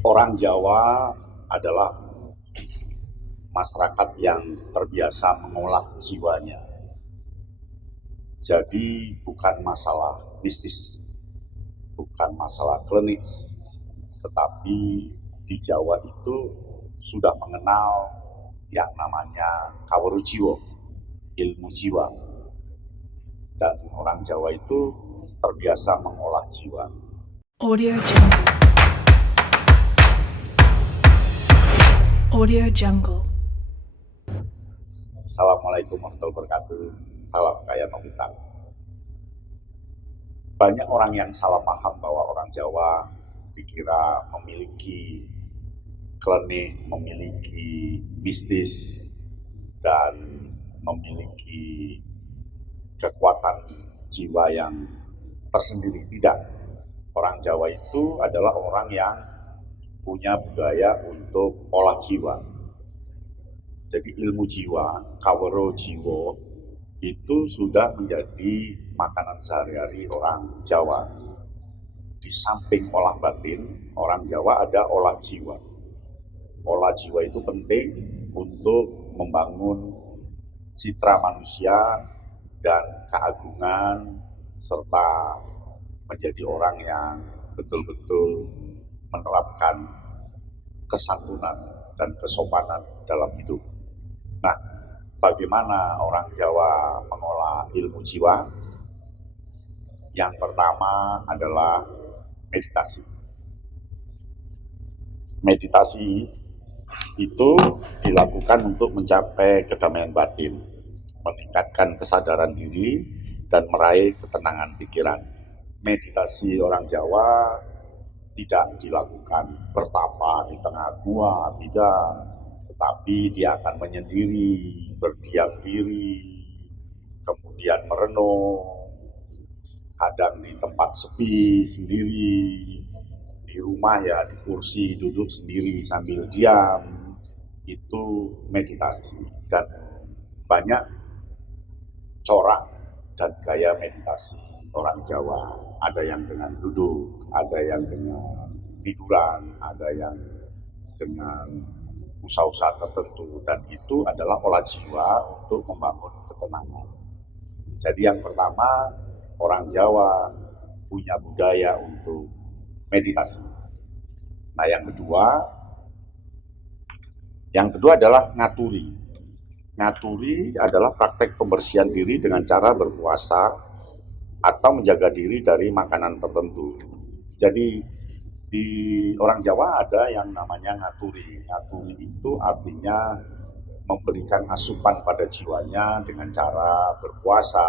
Orang Jawa adalah masyarakat yang terbiasa mengolah jiwanya. Jadi bukan masalah mistis, bukan masalah klinik, tetapi di Jawa itu sudah mengenal yang namanya kawerujiwo, ilmu jiwa. Dan orang Jawa itu terbiasa mengolah jiwa. Audio Jungle. Audio Jungle. Assalamualaikum warahmatullahi wabarakatuh. Salam kaya Nobita. Banyak orang yang salah paham bahwa orang Jawa dikira memiliki klinik, memiliki bisnis, dan memiliki kekuatan jiwa yang tersendiri. Tidak. Orang Jawa itu adalah orang yang punya budaya untuk olah jiwa. Jadi ilmu jiwa, kawero jiwo, itu sudah menjadi makanan sehari-hari orang Jawa. Di samping olah batin, orang Jawa ada olah jiwa. Olah jiwa itu penting untuk membangun citra manusia dan keagungan, serta menjadi orang yang betul-betul menerapkan kesantunan dan kesopanan dalam hidup. Nah, bagaimana orang Jawa mengolah ilmu jiwa? Yang pertama adalah meditasi. Meditasi itu dilakukan untuk mencapai kedamaian batin, meningkatkan kesadaran diri, dan meraih ketenangan pikiran. Meditasi orang Jawa tidak dilakukan bertapa di tengah gua, tidak, tetapi dia akan menyendiri, berdiam diri, kemudian merenung, kadang di tempat sepi sendiri, di rumah ya di kursi duduk sendiri sambil diam. Itu meditasi. Dan banyak corak dan gaya meditasi orang Jawa. Ada yang dengan duduk, ada yang dengan tiduran, ada yang dengan usaha-usaha tertentu, dan itu adalah olah jiwa untuk membangun ketenangan. Jadi yang pertama, orang Jawa punya budaya untuk meditasi. Nah, yang kedua adalah ngaturi. Ngaturi adalah praktek pembersihan diri dengan cara berpuasa atau menjaga diri dari makanan tertentu. Jadi di orang Jawa ada yang namanya ngaturi. Ngaturi itu artinya memberikan asupan pada jiwanya dengan cara berpuasa,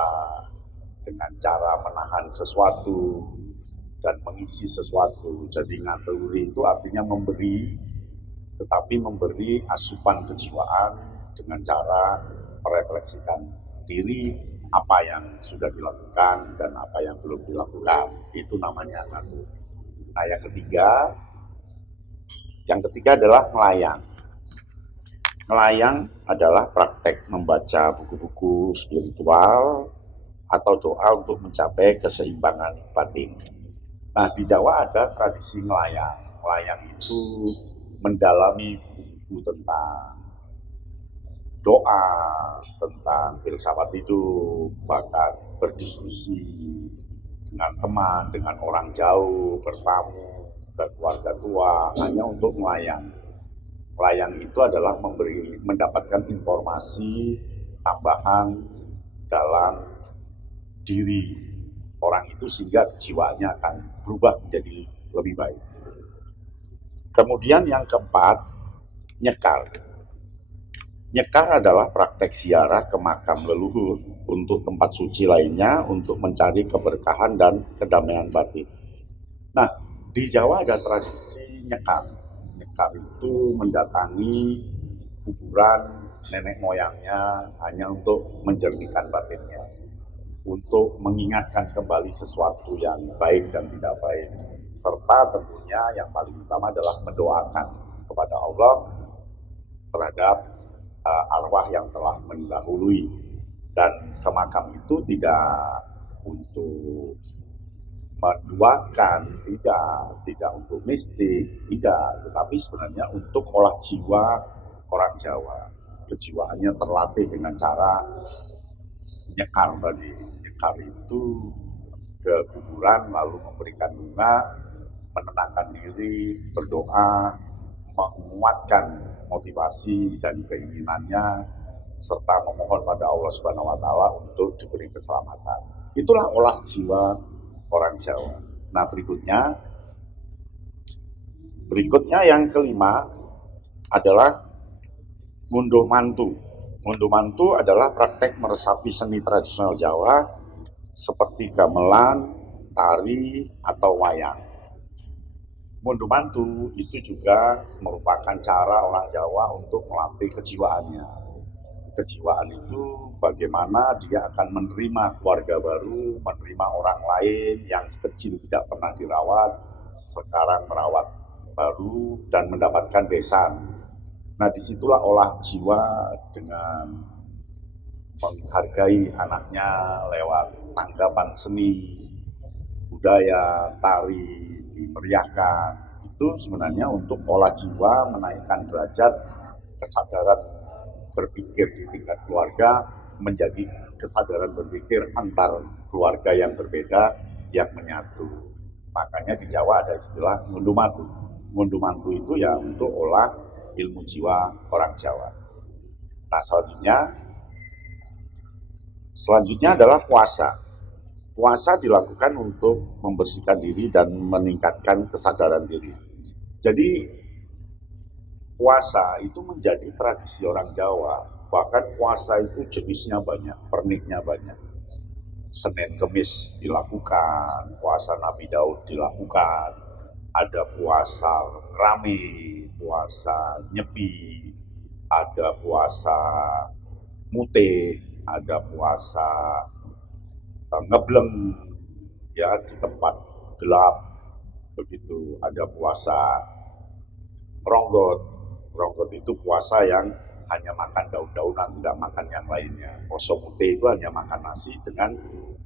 dengan cara menahan sesuatu dan mengisi sesuatu. Jadi ngaturi itu artinya memberi, tetapi memberi asupan kejiwaan dengan cara merefleksikan diri, apa yang sudah dilakukan dan apa yang belum dilakukan. Itu namanya ngaturi. Nah, yang ketiga adalah ngelayang. Ngelayang adalah praktek membaca buku-buku spiritual atau doa untuk mencapai keseimbangan batin. Nah, di Jawa ada tradisi ngelayang. Ngelayang itu mendalami buku tentang doa, tentang filsafat hidup, bahkan berdiskusi dengan teman, dengan orang jauh, bertamu, ke keluarga tua, hanya untuk melayang. Melayang itu adalah mendapatkan informasi tambahan dalam diri orang itu sehingga kejiwaannya akan berubah menjadi lebih baik. Kemudian yang keempat, nyekar. Nyekar adalah praktek ziarah ke makam leluhur untuk tempat suci lainnya untuk mencari keberkahan dan kedamaian batin. Nah, di Jawa ada tradisi nyekar. Nyekar itu mendatangi kuburan nenek moyangnya hanya untuk menjernihkan batinnya, untuk mengingatkan kembali sesuatu yang baik dan tidak baik, serta tentunya yang paling utama adalah mendoakan kepada Allah terhadap arwah yang telah mendahului. Dan ke makam itu tidak untuk menduakan, tidak untuk mistik, tidak, tetapi sebenarnya untuk olah jiwa orang Jawa. Kejiwaannya terlatih dengan cara nyekar tadi. Nyekar itu ke kuburan lalu memberikan bunga, menenangkan diri, berdoa, menguatkan motivasi dan keinginannya, serta memohon pada Allah Subhanahu wa Ta'ala untuk diberi keselamatan. Itulah olah jiwa orang Jawa. Nah, berikutnya yang kelima adalah ngunduh mantu. Ngunduh mantu adalah praktek meresapi seni tradisional Jawa seperti gamelan, tari, atau wayang. Ngunduh mantu itu juga merupakan cara orang Jawa untuk melatih kejiwaannya. Kejiwaan itu bagaimana dia akan menerima keluarga baru, menerima orang lain yang kecil tidak pernah dirawat, sekarang merawat baru dan mendapatkan besan. Nah, disitulah olah jiwa dengan menghargai anaknya lewat tanggapan seni, budaya, tari, dimeriahkan. Itu sebenarnya untuk olah jiwa, menaikkan derajat kesadaran berpikir di tingkat keluarga menjadi kesadaran berpikir antar keluarga yang berbeda yang menyatu. Makanya di Jawa ada istilah ngunduh mantu. Ngunduh mantu itu ya untuk olah ilmu jiwa orang Jawa. Nah, selanjutnya adalah puasa. Puasa dilakukan untuk membersihkan diri dan meningkatkan kesadaran diri. Jadi puasa itu menjadi tradisi orang Jawa. Bahkan puasa itu jenisnya banyak, perniknya banyak. Senin Kemis dilakukan, puasa Nabi Daud dilakukan, ada puasa rame, puasa nyepi, ada puasa mute, ada puasa ngebleng ya di tempat gelap, begitu. Ada puasa ronggot. Ronggot itu puasa yang hanya makan daun-daunan, tidak makan yang lainnya. Poso mute itu hanya makan nasi dengan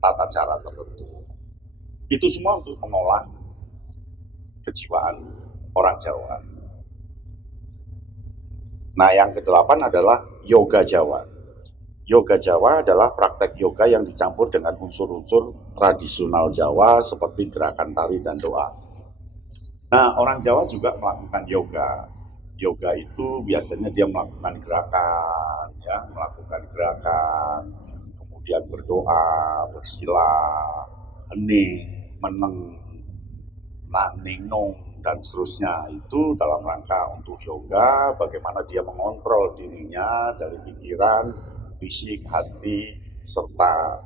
tata cara tertentu. Itu semua untuk mengolah kejiwaan orang Jawa. Nah, yang kedelapan adalah yoga Jawa. Yoga Jawa adalah praktek yoga yang dicampur dengan unsur-unsur tradisional Jawa seperti gerakan tari dan doa. Nah, orang Jawa juga melakukan yoga. Yoga itu biasanya dia melakukan gerakan, kemudian berdoa, bersila, hening, meneng, ningnong, dan seterusnya. Itu dalam rangka untuk yoga, bagaimana dia mengontrol dirinya dari pikiran, fisik, hati, serta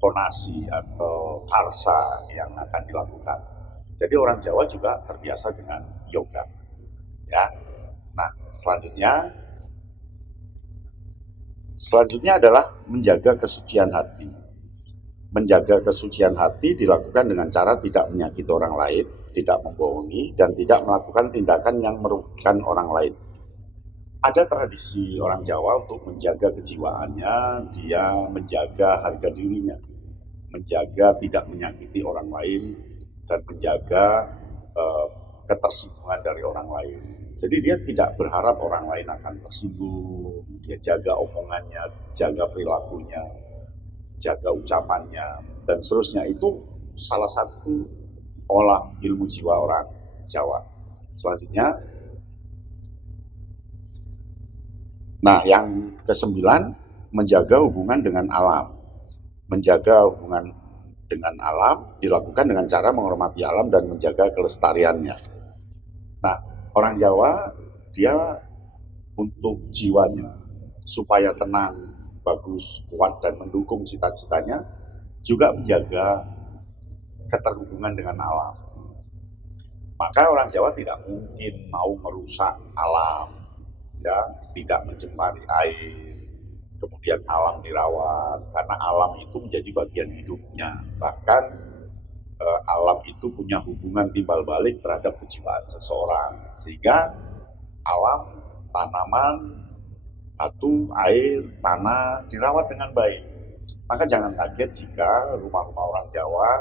konasi atau karsa yang akan dilakukan. Jadi orang Jawa juga terbiasa dengan yoga. Ya. Nah, selanjutnya adalah menjaga kesucian hati. Menjaga kesucian hati dilakukan dengan cara tidak menyakiti orang lain, tidak membohongi, dan tidak melakukan tindakan yang merugikan orang lain. Ada tradisi orang Jawa untuk menjaga kejiwaannya, dia menjaga harga dirinya, menjaga tidak menyakiti orang lain, dan menjaga ketersinggungan dari orang lain. Jadi dia tidak berharap orang lain akan tersinggung, dia jaga omongannya, jaga perilakunya, jaga ucapannya, dan seterusnya. Itu salah satu olah ilmu jiwa orang Jawa. Selanjutnya, nah yang ke-9, menjaga hubungan dengan alam. Menjaga hubungan dengan alam dilakukan dengan cara menghormati alam dan menjaga kelestariannya. Nah, orang Jawa dia untuk jiwanya supaya tenang, bagus, kuat, dan mendukung cita-citanya juga menjaga keterhubungan dengan alam. Maka orang Jawa tidak mungkin mau merusak alam, ya, tidak mencemari air, kemudian alam dirawat, karena alam itu menjadi bagian hidupnya. Bahkan alam itu punya hubungan timbal balik terhadap kejiwaan seseorang, sehingga alam, tanaman, batu, air, tanah dirawat dengan baik. Maka jangan kaget jika rumah-rumah orang Jawa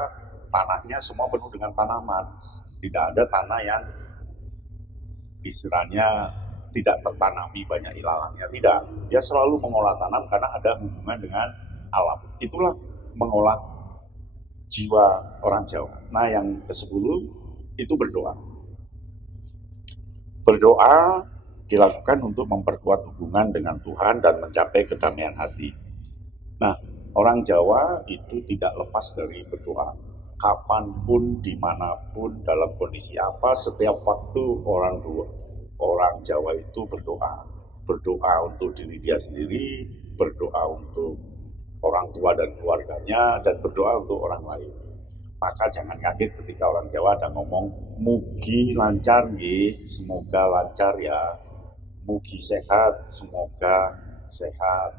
tanahnya semua penuh dengan tanaman. Tidak ada tanah yang istilahnya tidak tertanami banyak ilalangnya. Tidak. Dia selalu mengolah tanam karena ada hubungan dengan alam. Itulah mengolah jiwa orang Jawa. Nah, yang ke-10 itu berdoa. Berdoa dilakukan untuk memperkuat hubungan dengan Tuhan dan mencapai kedamaian hati. Nah, orang Jawa itu tidak lepas dari berdoa. Kapanpun, dimanapun, dalam kondisi apa, setiap waktu orang Jawa itu berdoa. Berdoa untuk diri dia sendiri, berdoa untuk orang tua dan keluarganya, dan berdoa untuk orang lain. Maka jangan kaget ketika orang Jawa ada ngomong, mugi lancar nggih, semoga lancar ya. Mugi sehat, semoga sehat.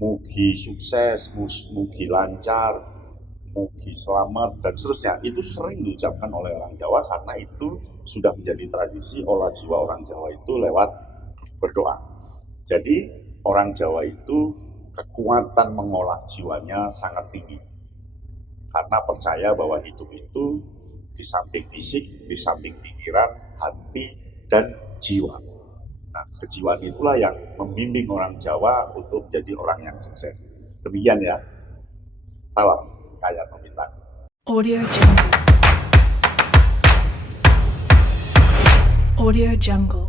Mugi sukses, mugi lancar, mugi selamat, dan seterusnya. Itu sering diucapkan oleh orang Jawa karena itu sudah menjadi tradisi olah jiwa orang Jawa itu lewat berdoa. Jadi orang Jawa itu kekuatan mengolah jiwanya sangat tinggi. Karena percaya bahwa hidup itu di samping fisik, di samping pikiran, hati, dan jiwa. Nah, kejiwaan itulah yang membimbing orang Jawa untuk menjadi orang yang sukses. Demikian ya. Salam kaya Nomintan. Audio Jungle. Audio Jungle.